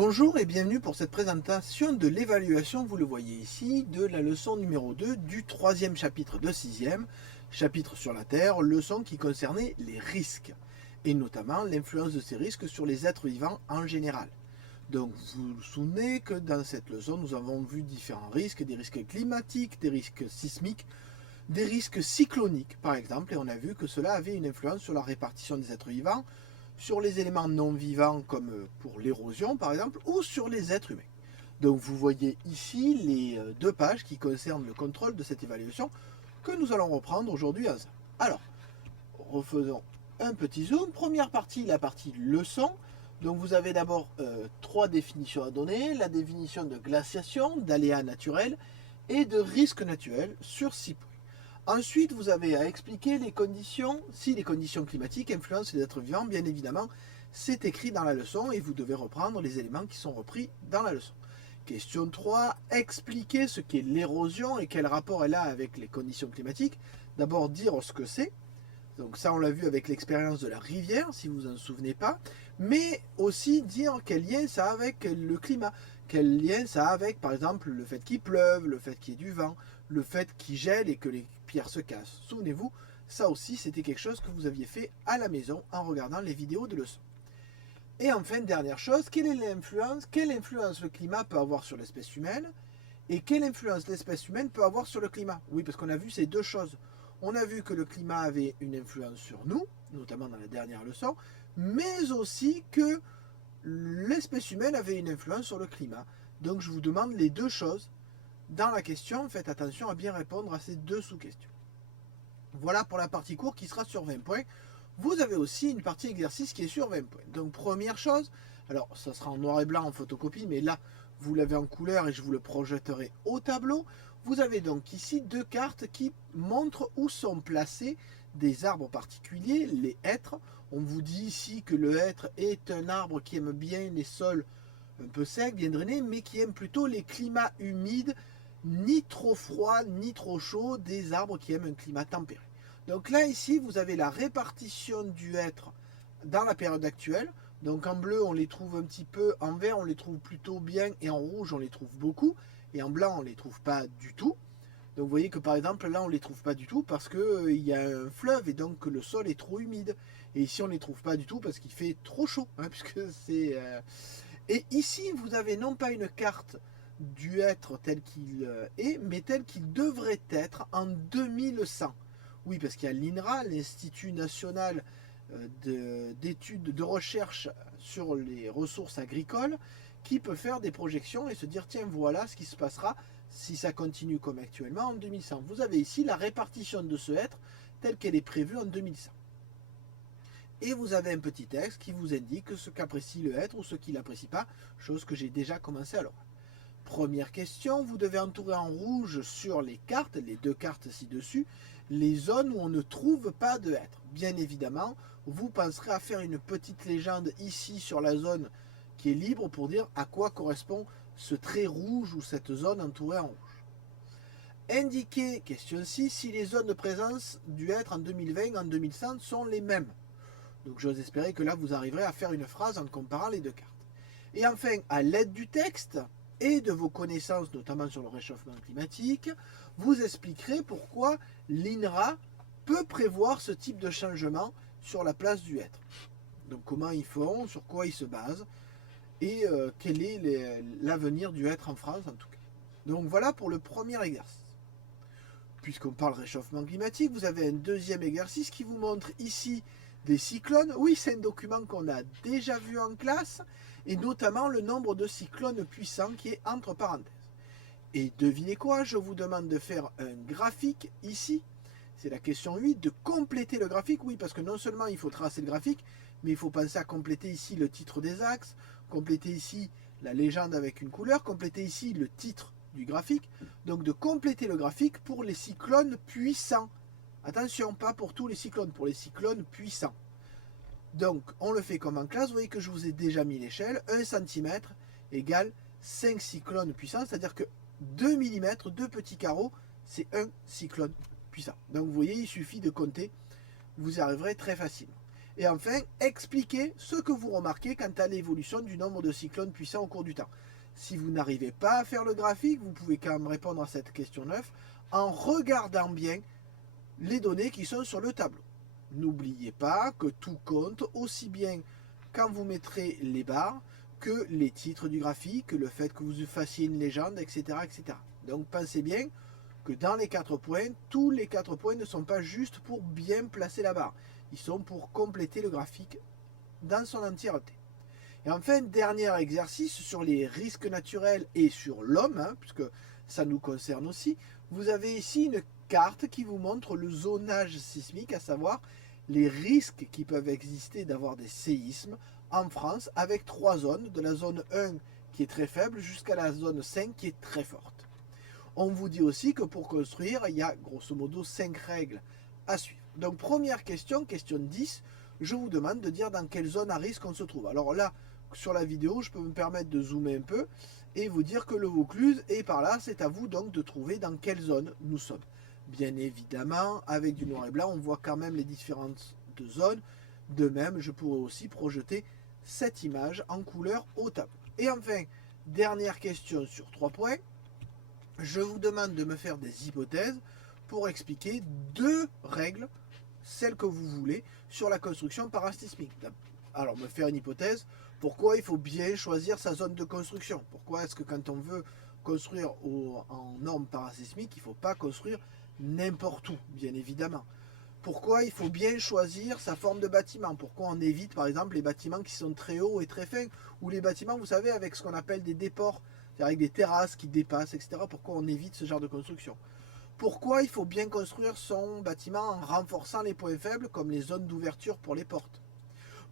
Bonjour et bienvenue pour cette présentation de l'évaluation, vous le voyez ici, de la leçon numéro 2 du troisième chapitre de sixième, chapitre sur la Terre, leçon qui concernait les risques, et notamment l'influence de ces risques sur les êtres vivants en général. Donc vous vous souvenez que dans cette leçon, nous avons vu différents risques, des risques climatiques, des risques sismiques, des risques cycloniques par exemple, et on a vu que cela avait une influence sur la répartition des êtres vivants, sur les éléments non vivants comme pour l'érosion par exemple, ou sur les êtres humains. Donc vous voyez ici les deux pages qui concernent le contrôle de cette évaluation que nous allons reprendre aujourd'hui ensemble. Alors, refaisons un petit zoom. Première partie, la partie leçon. Donc vous avez d'abord trois définitions à donner. La définition de glaciation, d'aléas naturels et de risques naturels sur 6 points. Ensuite, vous avez à expliquer les conditions, si les conditions climatiques influencent les êtres vivants, bien évidemment, c'est écrit dans la leçon et vous devez reprendre les éléments qui sont repris dans la leçon. Question 3, expliquer ce qu'est l'érosion et quel rapport elle a avec les conditions climatiques. D'abord dire ce que c'est. Donc ça, on l'a vu avec l'expérience de la rivière, si vous en souvenez pas. Mais aussi dire quel lien ça a avec le climat. Quel lien ça a avec, par exemple, le fait qu'il pleuve, le fait qu'il y ait du vent, le fait qu'il gèle et que les pierres se cassent. Souvenez-vous, ça aussi, c'était quelque chose que vous aviez fait à la maison en regardant les vidéos de leçons. Et enfin, dernière chose, quelle influence le climat peut avoir sur l'espèce humaine et quelle influence l'espèce humaine peut avoir sur le climat. Oui, parce qu'on a vu ces deux choses. On a vu que le climat avait une influence sur nous, notamment dans la dernière leçon, mais aussi que l'espèce humaine avait une influence sur le climat. Donc je vous demande les deux choses dans la question. Faites attention à bien répondre à ces deux sous-questions. Voilà pour la partie cours qui sera sur 20 points. Vous avez aussi une partie exercice qui est sur 20 points. Donc première chose, alors ça sera en noir et blanc en photocopie, mais là vous l'avez en couleur et je vous le projetterai au tableau. Vous avez donc ici deux cartes qui montrent où sont placés des arbres particuliers, les hêtres. On vous dit ici que le hêtre est un arbre qui aime bien les sols un peu secs, bien drainés, mais qui aime plutôt les climats humides, ni trop froid, ni trop chaud, des arbres qui aiment un climat tempéré. Donc là, ici, vous avez la répartition du hêtre dans la période actuelle. Donc en bleu, on les trouve un petit peu, en vert, on les trouve plutôt bien, et en rouge, on les trouve beaucoup, et en blanc, on les trouve pas du tout. Donc vous voyez que par exemple, là, on les trouve pas du tout parce qu'il y a un fleuve, et donc le sol est trop humide. Et ici, on les trouve pas du tout parce qu'il fait trop chaud, hein, puisque c'est... Et ici, vous avez non pas une carte du être tel qu'il est, mais tel qu'il devrait être en 2100. Oui, parce qu'il y a l'INRA, l'Institut national d'études, de recherche sur les ressources agricoles, qui peut faire des projections et se dire, tiens, voilà ce qui se passera si ça continue comme actuellement en 2100. Vous avez ici la répartition de ce être telle qu'elle est prévue en 2100. Et vous avez un petit texte qui vous indique ce qu'apprécie le être ou ce qu'il n'apprécie pas, chose que j'ai déjà commencé à l'oral. Première question, vous devez entourer en rouge sur les cartes, les deux cartes ci-dessus, les zones où on ne trouve pas de être. Bien évidemment, vous penserez à faire une petite légende ici sur la zone qui est libre pour dire à quoi correspond ce trait rouge ou cette zone entourée en rouge. Indiquez, question 6, si les zones de présence du être en 2020 et en 2100 sont les mêmes. Donc j'ose espérer que là vous arriverez à faire une phrase en comparant les deux cartes. Et enfin, à l'aide du texte et de vos connaissances, notamment sur le réchauffement climatique, vous expliquerez pourquoi l'INRA peut prévoir ce type de changement sur la place du être. Donc comment ils font, sur quoi ils se basent, et quel est l'avenir du être en France en tout cas. Donc voilà pour le premier exercice. Puisqu'on parle réchauffement climatique, vous avez un deuxième exercice qui vous montre ici des cyclones. Oui, c'est un document qu'on a déjà vu en classe, et notamment le nombre de cyclones puissants qui est entre parenthèses. Et devinez quoi, je vous demande de faire un graphique ici. C'est la question 8, de compléter le graphique. Oui, parce que non seulement il faut tracer le graphique, mais il faut penser à compléter ici le titre des axes, compléter ici la légende avec une couleur, compléter ici le titre du graphique. Donc de compléter le graphique pour les cyclones puissants. Attention, pas pour tous les cyclones, pour les cyclones puissants. Donc, on le fait comme en classe. Vous voyez que je vous ai déjà mis l'échelle. 1 cm égale 5 cyclones puissants, c'est-à-dire que 2 mm, 2 petits carreaux, c'est un cyclone puissant. Donc, vous voyez, il suffit de compter. Vous y arriverez très facilement. Et enfin, expliquez ce que vous remarquez quant à l'évolution du nombre de cyclones puissants au cours du temps. Si vous n'arrivez pas à faire le graphique, vous pouvez quand même répondre à cette question 9 en regardant bien les données qui sont sur le tableau. N'oubliez pas que tout compte, aussi bien quand vous mettrez les barres que les titres du graphique, que le fait que vous fassiez une légende, etc. etc. Donc pensez bien que dans les 4 points, tous les 4 points ne sont pas juste pour bien placer la barre. Ils sont pour compléter le graphique dans son entièreté. Et enfin, dernier exercice sur les risques naturels et sur l'homme, puisque ça nous concerne aussi. Vous avez ici une carte qui vous montre le zonage sismique, à savoir les risques qui peuvent exister d'avoir des séismes en France, avec 3 zones, de la zone 1 qui est très faible jusqu'à la zone 5 qui est très forte. On vous dit aussi que pour construire, il y a grosso modo 5 règles à suivre. Donc première question, question 10, je vous demande de dire dans quelle zone à risque on se trouve. Alors là, sur la vidéo, je peux me permettre de zoomer un peu et vous dire que le Vaucluse est par là. C'est à vous donc de trouver dans quelle zone nous sommes. Bien évidemment, avec du noir et blanc, on voit quand même les différentes zones. De même, je pourrais aussi projeter cette image en couleur au tableau. Et enfin, dernière question sur 3 points. Je vous demande de me faire des hypothèses pour expliquer 2 règles, celles que vous voulez, sur la construction parasismique. Alors, me faire une hypothèse, pourquoi il faut bien choisir sa zone de construction? Pourquoi est-ce que quand on veut construire en normes parasismiques, il ne faut pas construire n'importe où, bien évidemment? Pourquoi il faut bien choisir sa forme de bâtiment? Pourquoi on évite, par exemple, les bâtiments qui sont très hauts et très fins, ou les bâtiments, vous savez, avec ce qu'on appelle des déports, c'est-à-dire avec des terrasses qui dépassent, etc. Pourquoi on évite ce genre de construction? Pourquoi il faut bien construire son bâtiment en renforçant les points faibles, comme les zones d'ouverture pour les portes?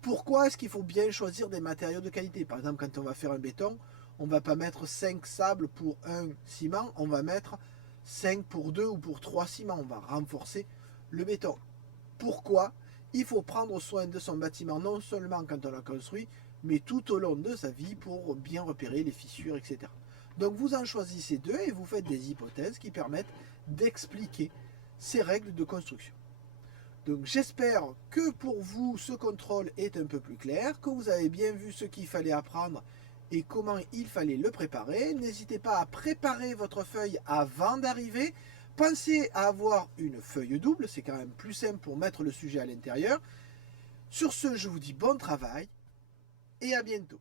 Pourquoi est-ce qu'il faut bien choisir des matériaux de qualité? Par exemple, quand on va faire un béton, on ne va pas mettre 5 sables pour un ciment, on va mettre 5 pour 2 ou pour 3 ciments. On va renforcer le béton. Pourquoi il faut prendre soin de son bâtiment, non seulement quand on l'a construit, mais tout au long de sa vie pour bien repérer les fissures, etc. Donc vous en choisissez 2 et vous faites des hypothèses qui permettent d'expliquer ces règles de construction. Donc j'espère que pour vous ce contrôle est un peu plus clair, que vous avez bien vu ce qu'il fallait apprendre et comment il fallait le préparer. N'hésitez pas à préparer votre feuille avant d'arriver. Pensez à avoir une feuille double, c'est quand même plus simple pour mettre le sujet à l'intérieur. Sur ce, je vous dis bon travail et à bientôt.